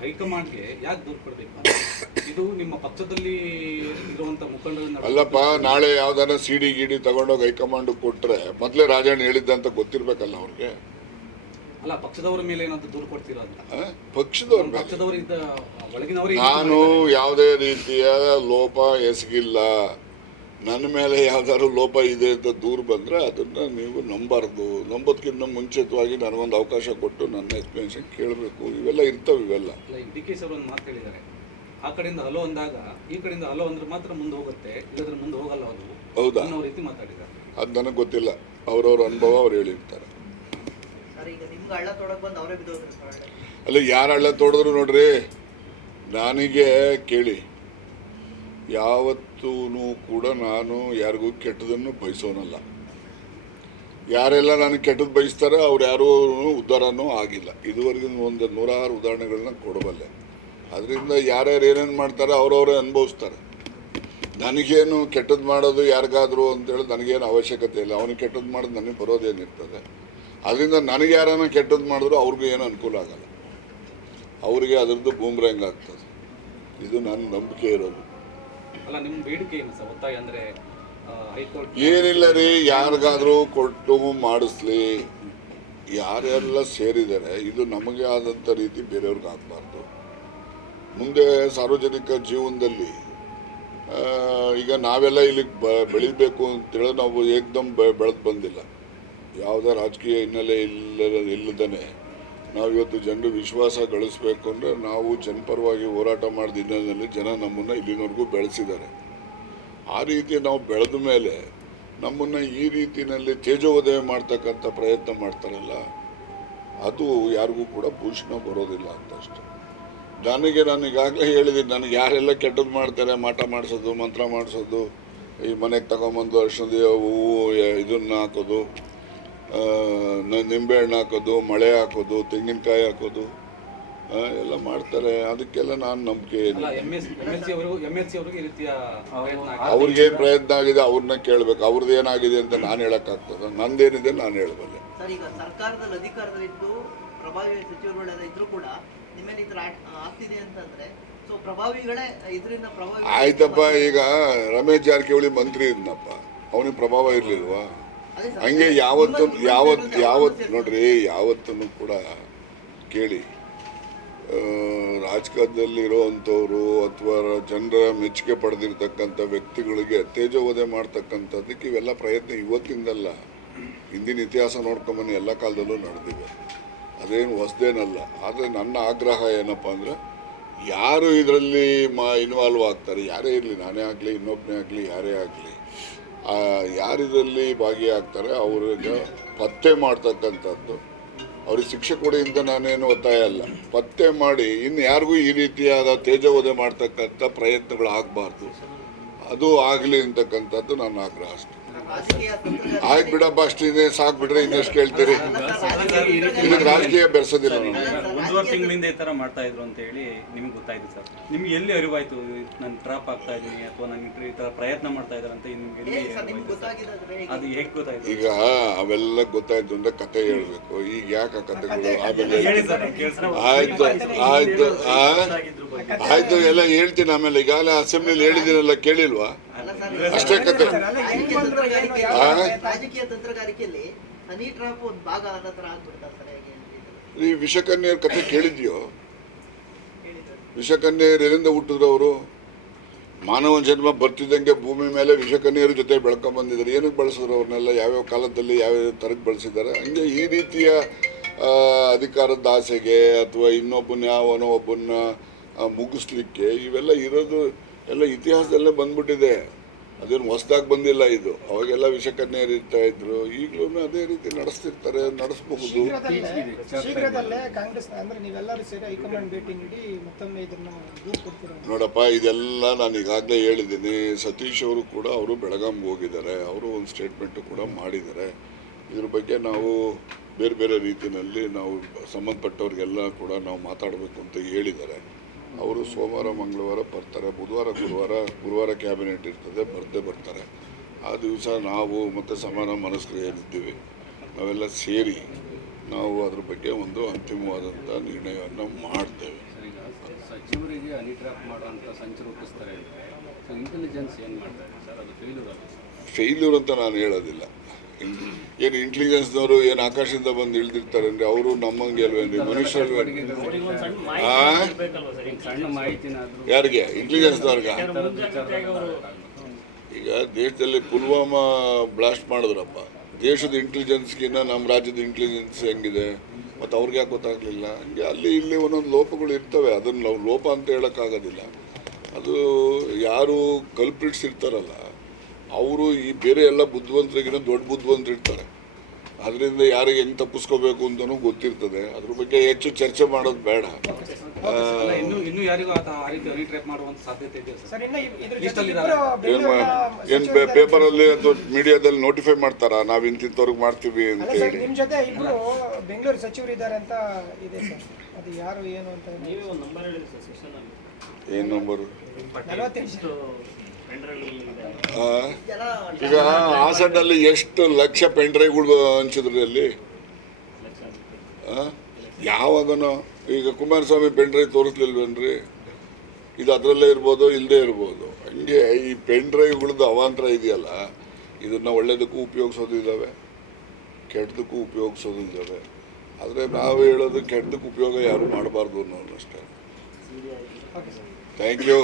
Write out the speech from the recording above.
ಹೈಕಮಾಂಡ್ಗೆ ಯಾಕೆ ದೂರು ಕೊಡಬೇಕು ಇದು ನಿಮ್ಮ ಪಕ್ಷದಲ್ಲಿ ಇರುವಂತ ಮುಖಂಡರನ್ನ ಅಲ್ಲಪ್ಪ ನಾಳೆ ಯಾವ್ದಾರ ಸಿಡಿ ಗಿಡಿ ತಗೊಂಡೋಗಿ ಹೈಕಮಾಂಡ್ ಕೊಟ್ರೆ ಮೊದ್ಲೇ ರಾಜಣ್ಣ ಹೇಳಿದ್ದ ಅಂತ ಗೊತ್ತಿರ್ಬೇಕಲ್ಲ ಅವ್ರಿಗೆ? ಅಲ್ಲ ಪಕ್ಷದವರ ಮೇಲೆ ಏನಾದ್ರು ದೂರು ಕೊಡ್ತೀರಾ? ಪಕ್ಷದವ್ರ ಪಕ್ಷದವರಿಂದ ನಾನು ಯಾವುದೇ ರೀತಿಯ ಲೋಪ ಎಸಗಿಲ್ಲ. ನನ್ನ ಮೇಲೆ ಯಾವ್ದಾದ್ರು ಲೋಪ ಇದೆ ಅಂತ ದೂರು ಬಂದ್ರೆ ಅದನ್ನ ನೀವು ನಂಬಾರ್ದು. ನಂಬೋದಕ್ಕಿಂತ ಮುಂಚಿತವಾಗಿ ನನಗೊಂದು ಅವಕಾಶ ಕೊಟ್ಟು ನನ್ನ ಎಕ್ಸ್ಪ್ಲನೇಷನ್ ಕೇಳಬೇಕು. ಇವೆಲ್ಲ ಇರ್ತವೆ ಇವೆಲ್ಲ. ಡಿ ಕೆ ಅವರು ಒಂದು ಮಾತು ಹೇಳಿದ್ದಾರೆ. ಆ ಕಡೆಯಿಂದ ಹಲೋ ಅಂದಾಗ ಈ ಕಡೆಯಿಂದ ಹಲೋ ಅಂದ್ರೆ ಮಾತ್ರ ಮುಂದೆ ಹೋಗುತ್ತೆ ಇಲ್ಲದ್ರೆ ಮುಂದೆ ಹೋಗಲ್ಲ ಅದು. ಹೌದಾ? ಅನ್ನೋ ರೀತಿ ಮಾತಾಡಿದ್ದಾರೆ. ಅದು ನನಗೆ ಗೊತ್ತಿಲ್ಲ. ಅವರವ್ರ ಅನುಭವ ಅವ್ರು ಹೇಳಿರ್ತಾರೆ. ಸರ್ ಈಗ ನಿಮ್ಗೆ ಹಳ್ಳ ತೊಡಕ್ ಬಂದು ಅವರೇ ಬಿದ್ದೋದ್ರು ಸರ್ ಅಲ್ಲ ಯಾರು ಹಳ್ಳ ತೋಡಿದ್ರು ನೋಡ್ರಿ? ನನಗೆ ಕೇಳಿ. ಯಾವತ್ತೂ ಕೂಡ ನಾನು ಯಾರಿಗೂ ಕೆಟ್ಟದನ್ನು ಬಯಸೋನಲ್ಲ. ಯಾರೆಲ್ಲ ನನಗೆ ಕೆಟ್ಟದ್ದು ಬಯಸ್ತಾರೆ ಅವ್ರು ಯಾರೂ ಉದ್ಧಾರನೂ ಆಗಿಲ್ಲ. ಇದುವರೆಗಿನ ಒಂದು ನೂರಾರು ಉದಾಹರಣೆಗಳನ್ನ ಕೊಡಬಲ್ಲೆ. ಅದರಿಂದ ಯಾರ್ಯಾರು ಏನೇನು ಮಾಡ್ತಾರೆ ಅವ್ರವರೇ ಅನುಭವಿಸ್ತಾರೆ. ನನಗೇನು ಕೆಟ್ಟದ್ದು ಮಾಡೋದು ಯಾರಿಗಾದ್ರು ಅಂತೇಳಿ ನನಗೇನು ಅವಶ್ಯಕತೆ ಇಲ್ಲ. ಅವನಿಗೆ ಕೆಟ್ಟದ್ದು ಮಾಡೋದು ನನಗೆ ಬರೋದೇನಿರ್ತದೆ ಅದರಿಂದ ನನಗೆ ಯಾರನ್ನ ಕೆಟ್ಟದ್ದು ಮಾಡಿದ್ರು ಅವ್ರಿಗೂ ಏನು ಅನುಕೂಲ ಆಗಲ್ಲ. ಅವರಿಗೆ ಅದರದ್ದು ಬೂಮ್ರಂಗ್ ಆಗ್ತದೆ. ಇದು ನನ್ನ ನಂಬಿಕೆ ಇರೋದು. ಏನಿಲ್ಲ ರೀ, ಯಾರಿಗಾದ್ರೂ ಕೊಟ್ಟು ಮಾಡಿಸ್ಲಿ. ಯಾರೆಲ್ಲ ಸೇರಿದ್ದಾರೆ, ಇದು ನಮಗೆ ಆದಂಥ ರೀತಿ ಬೇರೆಯವ್ರಿಗೆ ಆಗಬಾರ್ದು. ಮುಂದೆ ಸಾರ್ವಜನಿಕ ಜೀವನದಲ್ಲಿ ಈಗ ನಾವೆಲ್ಲ ಇಲ್ಲಿ ಬ, ಬೆಳಿಬೇಕು ಅಂತೇಳಿ ನಾವು ಏಕ್ದಮ್ ಬೆಳೆದು ಬಂದಿಲ್ಲ. ಯಾವುದೇ ರಾಜಕೀಯ ಹಿನ್ನೆಲೆ ಇಲ್ಲ ಇಲ್ಲದೇ ನಾವು ಇವತ್ತು ಜನರು ವಿಶ್ವಾಸ ಗಳಿಸ್ಬೇಕು ಅಂದರೆ ನಾವು ಜನಪರವಾಗಿ ಹೋರಾಟ ಮಾಡಿದ ಹಿನ್ನೆಲೆಯಲ್ಲಿ ಜನ ನಮ್ಮನ್ನು ಇಲ್ಲಿನವರೆಗೂ ಬೆಳೆಸಿದ್ದಾರೆ. ಆ ರೀತಿ ನಾವು ಬೆಳೆದ ಮೇಲೆ ನಮ್ಮನ್ನು ಈ ರೀತಿಯಲ್ಲಿ ತೇಜೋದಯ ಮಾಡ್ತಕ್ಕಂಥ ಪ್ರಯತ್ನ ಮಾಡ್ತಾರಲ್ಲ, ಅದು ಯಾರಿಗೂ ಕೂಡ ಭೂಷಣ ಬರೋದಿಲ್ಲ ಅಂತಷ್ಟು. ನನಗೆ ನಾನು ಈಗಾಗಲೇ ಹೇಳಿದ್ದೀನಿ ನನಗೆ ಯಾರೆಲ್ಲ ಕೆಟ್ಟದ್ದು ಮಾಡ್ತಾರೆ, ಮಾಟ ಮಾಡಿಸೋದು, ಮಂತ್ರ ಮಾಡಿಸೋದು, ಈ ಮನೆಗೆ ತಗೊಂಬಂದು ಅರ್ಶಿಣದ ಹೂವು, ಇದನ್ನು ಹಾಕೋದು ನಿಂಬೆಹಣ್ಣು ಹಾಕೋದು ಮಳೆ ಹಾಕೋದು ತೆಂಗಿನಕಾಯಿ ಹಾಕೋದು ಎಲ್ಲ ಮಾಡ್ತಾರೆ. ಅದಕ್ಕೆಲ್ಲ ನಾನು ನಂಬಿಕೆ ಅವರಿಗೆ ಈ ರೀತಿಯ ಪ್ರಯತ್ನ ಆಗಿದೆ. ಅವ್ರಿಗೆ ಏನ್ ಪ್ರಯತ್ನ ಆಗಿದೆ ಅವ್ರನ್ನ ಕೇಳ್ಬೇಕು. ಅವ್ರದ್ದು ಏನಾಗಿದೆ ಅಂತ ನಾನು ಹೇಳಕ್ಕಾಗ್ತದ. ನಂದೇನಿದೆ ನಾನು ಹೇಳಬಲ್ಲೆ. ಸರ್ ಈಗ ಸರ್ಕಾರದಲ್ಲಿ ಅಧಿಕಾರದಲ್ಲಿದ್ದು ಪ್ರಭಾವಿ ಸಚಿವರುಗಳೆಲ್ಲ ಕೂಡ ನಿಮ್ಮಲ್ಲಿ ಈ ಆಗ್ತಿದೆ ಅಂತಂದ್ರೆ ಸೊ ಪ್ರಭಾವಿಗಳೇ ಇದರಿಂದ ಪ್ರಭಾವಿ ಆಯ್ತಪ್ಪ ಈಗ ರಮೇಶ್ ಜಾರಕಿಹೊಳಿ ಮಂತ್ರಿ ಇದ್ನಪ್ಪ. ಅವನಿಗೆ ಪ್ರಭಾವ ಇರ್ಲಿಲ್ವಾ? ಹಂಗೆ ಯಾವತ್ತು ಯಾವತ್ತು ಯಾವತ್ ನಿಮ್ಮ ಯಾವತ್ ನೋಡ್ರಿ ಯಾವತ್ತೂ ಕೂಡ ಕೇಳಿ. ರಾಜಕಾರಣದಲ್ಲಿರುವಂಥವ್ರು ಅಥವಾ ಜನರ ಮೆಚ್ಚುಗೆ ಪಡೆದಿರ್ತಕ್ಕಂಥ ವ್ಯಕ್ತಿಗಳಿಗೆ ತೇಜೋವಧೆ ಮಾಡ್ತಕ್ಕಂಥದ್ದಕ್ಕೆ ಇವೆಲ್ಲ ಪ್ರಯತ್ನ ಇವತ್ತಿಂದಲ್ಲ. ಹಿಂದಿನ ಇತಿಹಾಸ ನೋಡ್ಕೊಂಬನ್ನಿ, ಎಲ್ಲ ಕಾಲದಲ್ಲೂ ನಡೆದಿವೆ. ಅದೇನು ಹೊಸದೇನಲ್ಲ. ಆದರೆ ನನ್ನ ಆಗ್ರಹ ಏನಪ್ಪ ಅಂದರೆ, ಯಾರು ಇದರಲ್ಲಿ ಮಾ ಇನ್ವಾಲ್ವ್ ಆಗ್ತಾರೆ? ಯಾರೇ ಇರಲಿ, ನಾನೇ ಆಗಲಿ ಇನ್ನೊಬ್ಬನೇ ಆಗಲಿ, ಯಾರೇ ಆಗಲಿ. ಯಾರು ಇದರಲ್ಲಿ ಭಾಗಿಯಾಗ್ತಾರೆ, ಅವ್ರಿಗೆ ಪತ್ತೆ ಮಾಡ್ತಕ್ಕಂಥದ್ದು. ಅವ್ರಿಗೆ ಶಿಕ್ಷೆ ಕೊಡಿಯಿಂದ ನಾನೇನು ಒತ್ತಾಯ ಅಲ್ಲ. ಪತ್ತೆ ಮಾಡಿ, ಇನ್ನು ಯಾರಿಗೂ ಈ ರೀತಿಯಾದ ತೇಜವಧೆ ಮಾಡ್ತಕ್ಕಂಥ ಪ್ರಯತ್ನಗಳು ಆಗಬಾರ್ದು ಅದು ಆಗಲಿ ಅಂತಕ್ಕಂಥದ್ದು ನನ್ನ ಆಗ್ರಹ ಅಷ್ಟೆ. ಆಯ್ತು ಬಿಡಪ್ಪ ಅಷ್ಟು ಇದೆ ಸಾಕು ಬಿಡ್ರೆ ಇನ್ನಷ್ಟು ಕೇಳ್ತೀರಿ? ಇದಕ್ಕೆ ರಾಜಕೀಯ ಬೆರೆಸೋದಿಲ್ಲ ನಾನು. ಒಂದೂವರೆ ತಿಂಗಳಿಂದ ಈ ತರ ಮಾಡ್ತಾ ಇದ್ರು ಅಂತ ಹೇಳಿ ನಿಮ್ಗೆ ಗೊತ್ತಾಯ್ತು ಸರ್. ನಿಮ್ಗೆ ಎಲ್ಲಿ ಅರಿವಾಯ್ತು? ನಾನು ಟ್ರಾಪ್ ಆಗ್ತಾ ಇದ್ದೀನಿ ಅಥವಾ ನಾನು ಈ ತರ ಪ್ರಯತ್ನ ಮಾಡ್ತಾ ಇದ್ದಾರೆ ಅಂತ ನಿಮ್ಗೆ ಎಲ್ಲಿ ಅರಿವಾಯ್ತು ಸರ್? ಅದು ಹೇಗೆ ಗೊತ್ತಾಯ್ತು? ಈಗ ಅವೆಲ್ಲ ಗೊತ್ತಾಯ್ತು ಅಂದ್ರೆ ಕತೆ ಹೇಳ್ಬೇಕು. ಈಗ ಯಾಕೆ ಆ ಕತೆಗಳು ಆಮೇಲೆ ಹೇಳಿ ಸರ್ ನಾನು ಕೇಳ್ಸ್ತೀನಿ. ಆಯ್ತು ಆಯ್ತು ಆ? ಆಯ್ತು ಎಲ್ಲ ಹೇಳ್ತೀನಿ ಆಮೇಲೆ. ಈಗಾಗಲೇ ಅಸೆಂಬ್ಲಿಲಿ ಹೇಳಿದ್ದೀರಲ್ಲ ಕೇಳಿಲ್ವಾ? ಅಷ್ಟೇ ಕತೆ. ರಾಜಕೀಯ ತಂತ್ರಗಾರಿಕೆ ಆ? ತಂತ್ರಗಾರಿಕೆಯಲ್ಲಿ ಹನಿ ಟ್ರಾಪ್ ಒಂದು ಭಾಗ ಅನ್ನೋ ಥರ ಆಗ್ಬಿಡ್ತಾರೆ ಸರ್ ಹೇಗೆ ಅಂತ ಇದು ಈ ವಿಷಕನ್ಯರ ಕತೆ ಕೇಳಿದ್ಯೋ? ವಿಷಕನ್ಯರು ಎಲ್ಲಿಂದ ಹುಟ್ಟಿದ್ರು ಅವರು? ಮಾನವ ಜನ್ಮ ಬರ್ತಿದ್ದಂಗೆ ಭೂಮಿ ಮೇಲೆ ವಿಷಕನ್ಯರ ಜೊತೆ ಬೆಳ್ಕೊಂಡ್ ಬಂದಿದ್ದಾರೆ. ಏನಕ್ಕೆ ಬಳಸಿದ್ರು ಅವ್ರನ್ನೆಲ್ಲ? ಯಾವ್ಯಾವ ಕಾಲದಲ್ಲಿ ಯಾವ್ಯಾವ ಥರಕ್ಕೆ ಬಳಸಿದ್ದಾರೆ? ಹಂಗೆ ಈ ರೀತಿಯ ಅಧಿಕಾರದ ಆಸೆಗೆ ಅಥವಾ ಇನ್ನೊಬ್ಬನ ಯಾವನೋ ಒಬ್ಬನ್ನ ಆ, ಮುಗಿಸ್ಲಿಕ್ಕೆ ಇವೆಲ್ಲ ಇರೋದು ಎಲ್ಲ ಇತಿಹಾಸದಲ್ಲೇ ಬಂದ್ಬಿಟ್ಟಿದೆ. ಅದೇನು ಹೊಸ್ದಾಗಿ ಬಂದಿಲ್ಲ ಇದು. ಅವಾಗೆಲ್ಲ ವಿಷಕನ್ಯರು ಇರ್ತಾ ಇದ್ರು. ಈಗಲೂ ಅದೇ ರೀತಿ ನಡೆಸ್ತಿರ್ತಾರೆ ನಡೆಸಬಹುದು. ಶೀಘ್ರದಲ್ಲೇ ಶೀಘ್ರದಲ್ಲೇ ಕಾಂಗ್ರೆಸ್ ಅಂದ್ರೆ ನೀವೆಲ್ಲರೂ ಸೇರಿ ಹೈಕಮಾಂಡ್ ಭೇಟಿ ನೀಡಿ ಮತ್ತೊಮ್ಮೆ ಇದನ್ನು ದೂರು ಕೊಡ್ತೀರಾ? ನೋಡಪ್ಪ ಇದೆಲ್ಲ ನಾನು ಈಗಾಗಲೇ ಹೇಳಿದ್ದೀನಿ. ಸತೀಶ್ ಅವರು ಕೂಡ ಅವರು ಬೆಳಗಾಂಗೆ ಹೋಗಿದ್ದಾರೆ. ಅವರು ಒಂದು ಸ್ಟೇಟ್ಮೆಂಟು ಕೂಡ ಮಾಡಿದ್ದಾರೆ. ಇದ್ರ ಬಗ್ಗೆ ನಾವು ಬೇರೆ ಬೇರೆ ರೀತಿಯಲ್ಲಿ ನಾವು ಸಂಬಂಧಪಟ್ಟವ್ರಿಗೆಲ್ಲ ಕೂಡ ನಾವು ಮಾತಾಡಬೇಕು ಅಂತ ಹೇಳಿದ್ದಾರೆ. ಅವರು ಸೋಮವಾರ ಮಂಗಳವಾರ ಬರ್ತಾರೆ. ಬುಧವಾರ ಗುರುವಾರ ಗುರುವಾರ ಕ್ಯಾಬಿನೆಟ್ ಇರ್ತದೆ. ಬರ್ತೇ ಬರ್ತಾರೆ. ಆ ದಿವಸ ನಾವು ಮತ್ತು ಸಮಾನ ಮನಸ್ಕರು ಏನಿದ್ದೀವಿ ನಾವೆಲ್ಲ ಸೇರಿ ನಾವು ಅದ್ರ ಬಗ್ಗೆ ಒಂದು ಅಂತಿಮವಾದಂಥ ನಿರ್ಣಯವನ್ನು ಮಾಡ್ತೇವೆ. ಸಚಿವರಿಗೆ ಅನಿಟ್ರ್ಯಾಪ್ ಮಾಡುವಂಥ ಸಂಚು ರೂಪಿಸ್ತಾರೆ ಇಂಟೆಲಿಜೆನ್ಸ್ ಏನು ಮಾಡ್ತಾರೆ? ಫೇಲ್ಯೂರ್ ಅಂತ ನಾನು ಹೇಳೋದಿಲ್ಲ. ಏನು ಇಂಟೆಲಿಜೆನ್ಸ್ನವರು ಏನು ಆಕಾಶದಿಂದ ಬಂದು ಇಳ್ದಿರ್ತಾರೆ ಅಂದರೆ ಅವರು ನಮ್ಮಂಗೆ ಅಲ್ವೇನ್ರಿ? ಮನುಷ್ಯ ಅಲ್ವೇನ್ರಿ? ಯಾರಿಗೆ? ಇಂಟೆಲಿಜೆನ್ಸ್ನವ್ರಿಗೆ ಈಗ ದೇಶದಲ್ಲಿ ಪುಲ್ವಾಮಾ ಬ್ಲಾಸ್ಟ್ ಮಾಡಿದ್ರಪ್ಪ. ದೇಶದ ಇಂಟೆಲಿಜೆನ್ಸ್ಗಿನ್ನ ನಮ್ಮ ರಾಜ್ಯದ ಇಂಟೆಲಿಜೆನ್ಸ್ ಹೆಂಗಿದೆ? ಮತ್ತು ಅವ್ರಿಗೆ ಯಾಕೆ ಗೊತ್ತಾಗಲಿಲ್ಲ? ಹಂಗೆ ಅಲ್ಲಿ ಇಲ್ಲಿ ಒಂದೊಂದು ಲೋಪಗಳು ಇರ್ತವೆ. ಅದನ್ನು ನಾವು ಲೋಪ ಅಂತ ಹೇಳೋಕ್ಕಾಗೋದಿಲ್ಲ. ಅದು ಯಾರು ಕಲ್ಪ್ರಿಟ್ಸ್ ಇರ್ತಾರಲ್ಲ ಅವರು ಈ ಬೇರೆ ಎಲ್ಲ ಬುದ್ಧಿವಂತರಿಗಿಂತ ದೊಡ್ಡ ಬುದ್ಧಿವಂತರು ಇರ್ತಾರೆ ಅದರಿಂದ ಯಾರಿಗೆ ಹೆಂಗೆ ತಪ್ಪಿಸ್ಕೋಬೇಕು ಅಂತಲೂ ಗೊತ್ತಿರ್ತದೆ. ಅದ್ರ ಬಗ್ಗೆ ಹೆಚ್ಚು ಚರ್ಚೆ ಮಾಡೋದು ಬೇಡ. ಏನ್ ಸಚಿವರಿದ್ದಾರೆ. ಪೇಪರಲ್ಲಿ ಅಥವಾ ಮೀಡಿಯಾದಲ್ಲಿ ನೋಟಿಫೈ ಮಾಡ್ತಾರ? ನಾವು ಇಂತಿಂತವ್ರಿಗೆ ಮಾಡ್ತೀವಿ ಅಂತ ಸರ್ ಹೇಳಿ. ನಿಮ್ ಜೊತೆ ಇಬ್ರು ಬೆಂಗಳೂರು ಸಚಿವರು ಇದ್ದಾರೆ ಅಂತ ಇದೆ ಸರ್. ಅದು ಯಾರು ಏನು ಅಂತ ಏನ್ ನಂಬರು ಈಗ ಹಾಸನಲ್ಲಿ ಎಷ್ಟು ಲಕ್ಷ ಪೆನ್ ಡ್ರೈವ್ಗಳು ಹಂಚಿದ್ರಿ ಅಲ್ಲಿ? ಆ? ಯಾವಾಗನೋ ಈಗ ಕುಮಾರಸ್ವಾಮಿ ಪೆನ್ ಡ್ರೈವ್ ತೋರಿಸ್ಲಿಲ್ವೇನ್ರಿ? ಇದು ಅದರಲ್ಲೇ ಇರ್ಬೋದು ಇಲ್ಲದೆ ಇರ್ಬೋದು. ಹಂಗೆ ಈ ಪೆನ್ ಡ್ರೈವ್ಗಳದ್ದು ಅವಾಂತರ ಇದೆಯಲ್ಲ ಇದನ್ನು ಒಳ್ಳೇದಕ್ಕೂ ಉಪಯೋಗಿಸೋದಿದ್ದಾವೆ ಕೆಟ್ಟದಕ್ಕೂ ಉಪಯೋಗಿಸೋದು ಇದ್ದಾವೆ ಆದರೆ ನಾವು ಹೇಳೋದು ಕೆಟ್ಟದಕ್ಕೆ ಉಪಯೋಗ ಯಾರು ಮಾಡಬಾರ್ದು ಅನ್ನೋದು ಅಷ್ಟೇ ಥ್ಯಾಂಕ್ ಯು